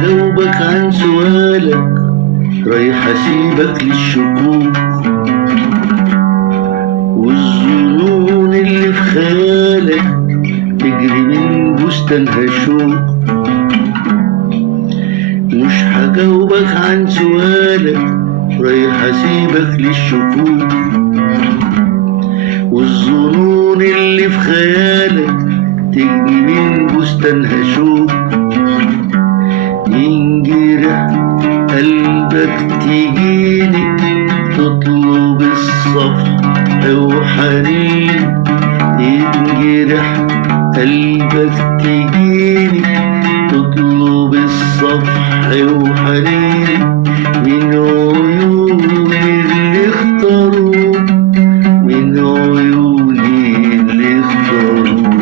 هجاوبك عن سؤالك، رايح اسيبك للشكوك والظنون اللي في خيالك تجري من بستانها شوق. مش هجاوبك عن سؤالك، رايح اسيبك للشكوك والظنون اللي في خيالك تجري من بستانها شوق. ينجرح قلبك تجيني تطلب الصفح وحنين، ينجرح قلبك تجيني تطلب الصفح وحنين من عيون اللي اختاروك، من عيون اللي اختاروك،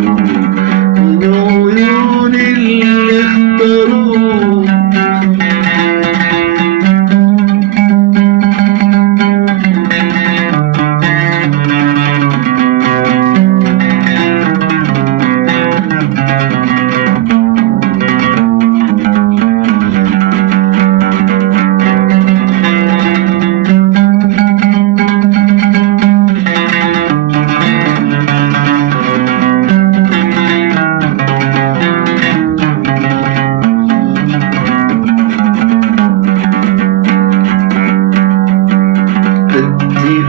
من عيون اللي اختاروك.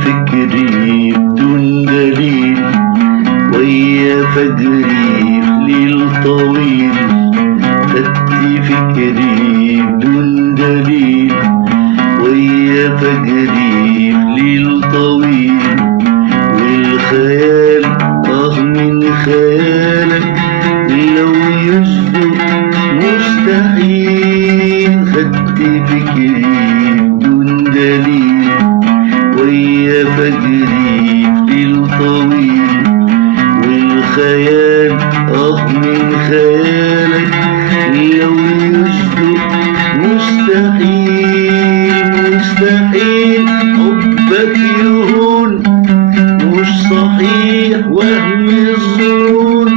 فكري بدون دليل ويا فجري في ليل طويل، خدتي فكري بدون دليل ويا فجري في ليل طويل. والخيال من خيالك لو يصدق مستحيل، خدتي فكري بدون دليل ويا فجري في ليل طويل. والخيال من خيالك لو يصدق مستحيل، مستحيل حبك يهون، مش صحيح وهم الظنون،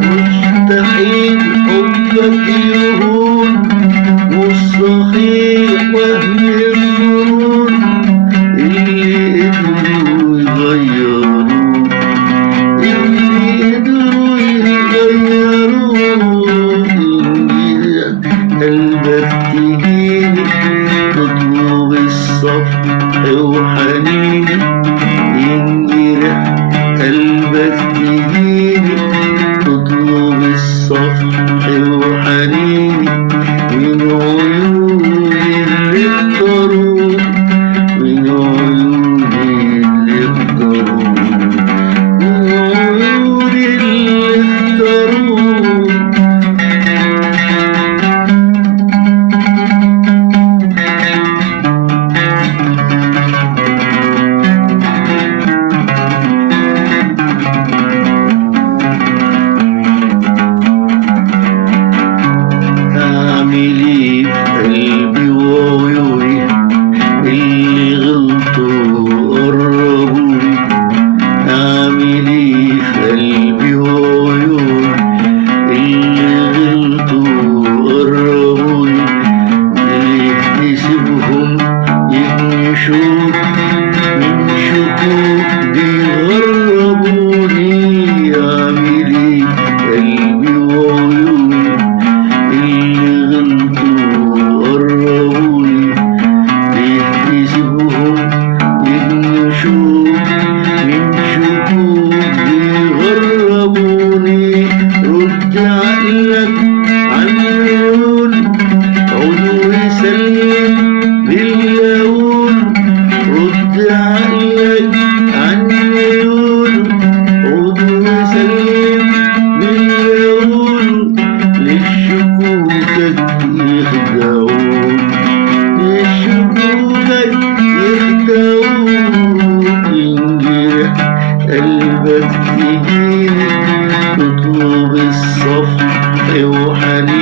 مستحيل حبك يهون، مش صحيح وهم الظنون. اللي قدروا يغيروك، اللي قدروا يغيروك، قلبك تجيني تطلب الصفح وحنيني، ينجرح قلبك تجيني تطلب الصفح وحنيني من عيون اللي اختاروك، من عيون اللي اختاروك، من عيون اللي اختاروك. أعمل إيه في قلبي وعيوني اللي غلطوا قربوني، أعمل إيه في قلبي وعيوني اللي غلطوا قربوني. ليه تسيبهم يكنشوك من شكوك بيغربوني؟ أعمل إيه في قلبي وعيوني اللي غلطوا قربوني؟ ليه تسيبهم يكنشوك من شكوك بيغربوني؟ رد عقلك عن عيون عود وسلم باللون، رد عقلك عن عيون عود وسلم باللون. للشكوكك يخدعوك، للشكوكك يخدعوك. ينجرح قلبك تجيني تطلب الصفح وحنين،